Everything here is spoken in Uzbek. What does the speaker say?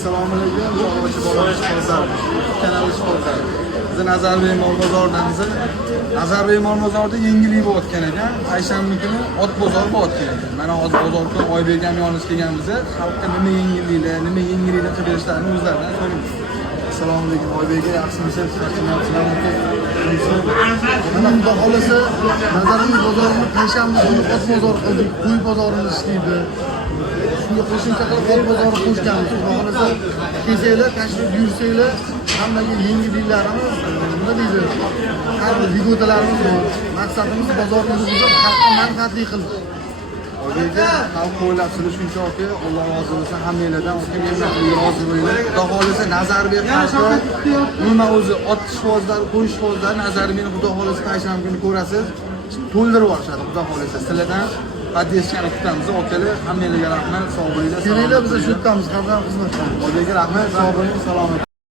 Assalomu alaykum. Chorvachi bolalar bozor. Kanal ishbozlar. Biz Nazarbek mol bozordamiz. Nazarbek mol bozorida yangilik bo'layotgan ekan. Payshanba kuni ot bozori bo'layotgan ekan. Mana ot bozorga Oybek ham yonish kelganmiz. Xalqqa nima yangiliklar qilib berishlarini o'zlaridan so'raymiz. Assalomu alaykum Oybek aka, yaxshimisiz? Mana xudo xolasa Nazarbek bozorini payshanba kuni ot bozori qildik, qo'y bozorini ishlaydi. Shunga qo'shimcha qilib ot bozori qo'shganmiz. Xudo xolasa kelsanglar, tashrif buyursanglar, hammaga yangiliklarimiz, nima deydi? Har bir ligotalarimiz bor. Maqsadimiz bozorimizni xalqqa manfaatli qilish. Oybek aka, xalq qo'ylabsizlar shunchaki, Alloh rozi bo'lsin, hammanglardan o'tgan mehnatga rozi bo'linglar. Xudo xolasa Nazarbek xalqi umuman o'zi ot ishbozlari, qo'y ishbozlari Nazarbekni xudo xolasa payshanba kuni ko'rasiz, to'ldirib yuborishadi. Xudo xolasa sizlardan qatnashishni kutamiz. Okalar, hammanglarga rahmat, sog' bo'linglar. Kelinglar, biz shu yerdamiz, xizmat. Oybek aka, rahmat, sog' bo'ling, salomat.